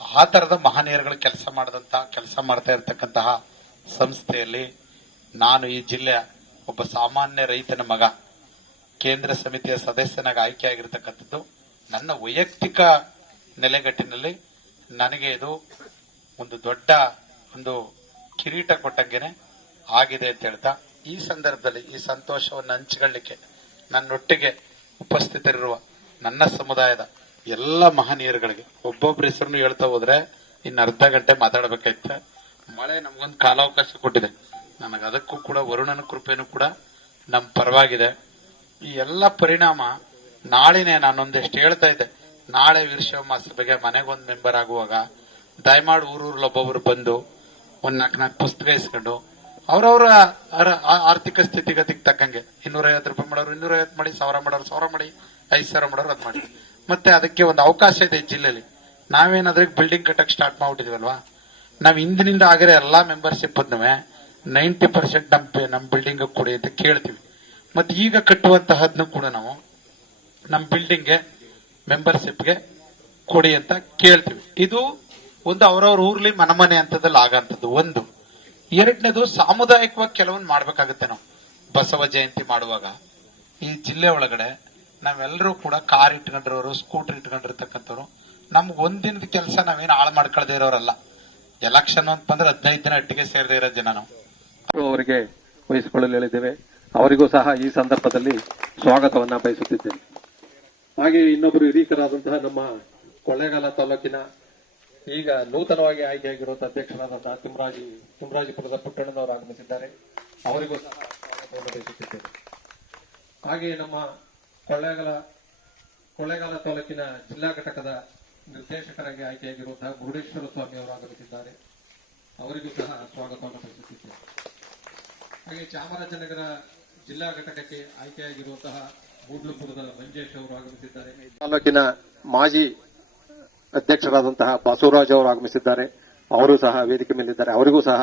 ಆ ತರದ ಮಹನೀಯರುಗಳು ಕೆಲಸ ಮಾಡ್ತಾ ಇರತಕ್ಕಂತಹ ಸಂಸ್ಥೆಯಲ್ಲಿ ನಾನು ಈ ಜಿಲ್ಲೆಯ ಒಬ್ಬ ಸಾಮಾನ್ಯ ರೈತನ ಮಗ ಕೇಂದ್ರ ಸಮಿತಿಯ ಸದಸ್ಯನಾಗಿ ಆಯ್ಕೆಯಾಗಿರ್ತಕ್ಕಂಥದ್ದು ನನ್ನ ವೈಯಕ್ತಿಕ ನೆಲೆಗಟ್ಟಿನಲ್ಲಿ ನನಗೆ ಇದು ಒಂದು ದೊಡ್ಡ ಒಂದು ಕಿರೀಟ ಕೊಟ್ಟಂಗೆನೆ ಆಗಿದೆ ಅಂತ ಹೇಳ್ತಾ, ಈ ಸಂದರ್ಭದಲ್ಲಿ ಈ ಸಂತೋಷವನ್ನು ಹಂಚಿಕೊಳ್ಳಿಕ್ಕೆ ನನ್ನೊಟ್ಟಿಗೆ ಉಪಸ್ಥಿತರಿರುವ ನನ್ನ ಸಮುದಾಯದ ಎಲ್ಲ ಮಹನೀಯರುಗಳಿಗೆ ಒಬ್ಬೊಬ್ಬರ ಹೆಸರನ್ನು ಹೇಳ್ತಾ ಹೋದ್ರೆ ಇನ್ನು ಅರ್ಧ ಗಂಟೆ ಮಾತಾಡಬೇಕಾಯ್ತು. ಮಳೆ ನಮಗೊಂದು ಕಾಲಾವಕಾಶ ಕೊಟ್ಟಿದೆ, ನನಗೆ ಅದಕ್ಕೂ ಕೂಡ ವರುಣನ ಕೃಪೆನೂ ಕೂಡ ನಮ್ಮ ಪರವಾಗಿದೆ. ಈ ಎಲ್ಲ ಪರಿಣಾಮ ನಾಳೆನೆ ನಾನೊಂದೆಷ್ಟು ಹೇಳ್ತಾ ಇದ್ದೆ, ನಾಳೆ ವೀರಶೈವ ಮಹಾಸಭೆಗೆ ಮನೆಗೊಂದು ಮೆಂಬರ್ ಆಗುವಾಗ ದಯಮಾಡಿ ಊರೂರಲ್ಲಿ ಒಬ್ಬೊಬ್ರು ಬಂದು 4 ಪುಸ್ತಕ ಇಸ್ಕೊಂಡು ಅವ್ರವ್ರ ಆರ್ಥಿಕ ಸ್ಥಿತಿಗತಿಗೆ ತಕ್ಕಂಗೆ 250 ರೂಪಾಯಿ ಮಾಡೋರು 250 ಮಾಡಿ, 1000 ಮಾಡೋರು 1000 ಮಾಡಿ, 5000 ಮಾಡೋರು ಅದ್ ಮಾಡಿ. ಮತ್ತೆ ಅದಕ್ಕೆ ಒಂದು ಅವಕಾಶ ಇದೆ ಈ ಜಿಲ್ಲೆಯಲ್ಲಿ. ನಾವೇನಾದ್ರೆ ಬಿಲ್ಡಿಂಗ್ ಕಟ್ಟಕ್ ಸ್ಟಾರ್ಟ್ ಮಾಡ್ಬಿಟ್ಟಿದೀವಲ್ವಾ, ನಾವ್ ಹಿಂದಿನಿಂದ ಆಗಿರೋ ಎಲ್ಲಾ ಮೆಂಬರ್ಶಿಪ್ 90% ನಮ್ ಬಿಲ್ಡಿಂಗ್ ಕೊಡಿ ಅಂತ ಕೇಳ್ತೀವಿ. ಮತ್ತೆ ಈಗ ಕಟ್ಟುವಂತಹದ್ನು ಕೂಡ ನಾವು ನಮ್ ಬಿಲ್ಡಿಂಗ್ಗೆ ಮೆಂಬರ್ಶಿಪ್ಗೆ ಕೊಡಿ ಅಂತ ಕೇಳ್ತೀವಿ. ಇದು ಒಂದು ಅವ್ರವ್ರ ಊರ್ಲಿ ಮನೆ ಅಂತದಲ್ಲಿ ಆಗಂತದ್ದು ಒಂದು. ಎರಡನೇದು, ಸಾಮುದಾಯಿಕವಾಗಿ ಕೆಲವೊಂದು ಮಾಡ್ಬೇಕಾಗುತ್ತೆ. ನಾವು ಬಸವ ಜಯಂತಿ ಮಾಡುವಾಗ ಈ ಜಿಲ್ಲೆ ಒಳಗಡೆ ನಾವೆಲ್ಲರೂ ಕೂಡ ಕಾರ್ ಇಟ್ಕೊಂಡಿರೋರು, ಸ್ಕೂಟರ್ ಇಟ್ಕೊಂಡಿರ್ತಕ್ಕಂಥವ್ರು, ನಮ್ಗೆ ಒಂದಿನದ ಕೆಲಸ ನಾವೇನು ಹಾಳು ಮಾಡ್ಕೊಳ್ದೇ ಇರೋರಲ್ಲ. ಎಲೆಕ್ಷನ್ ಅಂತ ಬಂದ್ರೆ 15 ದಿನ ಒಟ್ಟಿಗೆ ಸೇರದೇ ಇರೋ ಜನ ನಾವು. ಅವರಿಗೆ ವಹಿಸಿಕೊಳ್ಳಲು ಹೇಳಿದ್ದೇವೆ. ಅವರಿಗೂ ಸಹ ಈ ಸಂದರ್ಭದಲ್ಲಿ ಸ್ವಾಗತವನ್ನ ಬಯಸುತ್ತಿದ್ದೇನೆ. ಹಾಗೆ ಇನ್ನೊಬ್ಬರು ಹಿರೀಕರಾದಂತಹ ನಮ್ಮ ಕೊಳ್ಳೇಗಾಲ ತಾಲೂಕಿನ ಈಗ ನೂತನವಾಗಿ ಆಯ್ಕೆಯಾಗಿರುವಂತಹ ಅಧ್ಯಕ್ಷರಾದಂತಹ ತಿಮ್ಮರಾಜಿಪುರದ ಪುಟ್ಟಣ್ಣನವರು ಆಗಮಿಸಿದ್ದಾರೆ. ಅವರಿಗೂ ಸಹ ಸ್ವಾಗತವನ್ನು ಬಯಸುತ್ತಿದ್ದೇನೆ. ಹಾಗೆ ನಮ್ಮ ಕೊಳ್ಳೇಗಾಲ ತಾಲೂಕಿನ ಜಿಲ್ಲಾ ಘಟಕದ ನಿರ್ದೇಶಕರಾಗಿ ಆಯ್ಕೆಯಾಗಿರುವಂತಹ ಮುರುಡೇಶ್ವರ ಸ್ವಾಮಿ ಅವರು ಆಗಮಿಸಿದ್ದಾರೆ. ಅವರಿಗೂ ಸಹ ಸ್ವಾಗತವನ್ನು ಬಯಸುತ್ತಿದ್ದೇನೆ. ಹಾಗೆ ಚಾಮರಾಜನಗರ ಜಿಲ್ಲಾ ಘಟಕಕ್ಕೆ ಆಯ್ಕೆಯಾಗಿರುವಂತಹ ಮೂಡ್ಲುಪುರದ ಮಂಜೇಶ್ ಅವರು ಆಗಮಿಸಿದ್ದಾರೆ. ತಾಲೂಕಿನ ಮಾಜಿ ಅಧ್ಯಕ್ಷರಾದಂತಹ ಬಸವರಾಜ್ ಅವರು ಆಗಮಿಸಿದ್ದಾರೆ. ಅವರು ಸಹ ವೇದಿಕೆ ಮೇಲಿದ್ದಾರೆ. ಅವರಿಗೂ ಸಹ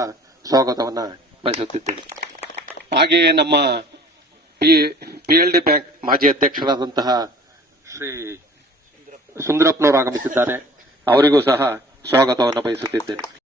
ಸ್ವಾಗತವನ್ನ ಬಯಸುತ್ತಿದ್ದೇನೆ. ಹಾಗೆಯೇ ನಮ್ಮ PLD ಬ್ಯಾಂಕ್ ಮಾಜಿ ಅಧ್ಯಕ್ಷರಾದಂತಹ ಶ್ರೀ ಸುಂದರಪ್ಪನವರು ಆಗಮಿಸಿದ್ದಾರೆ. ಅವರಿಗೂ ಸಹ ಸ್ವಾಗತವನ್ನು ಬಯಸುತ್ತಿದ್ದೇನೆ.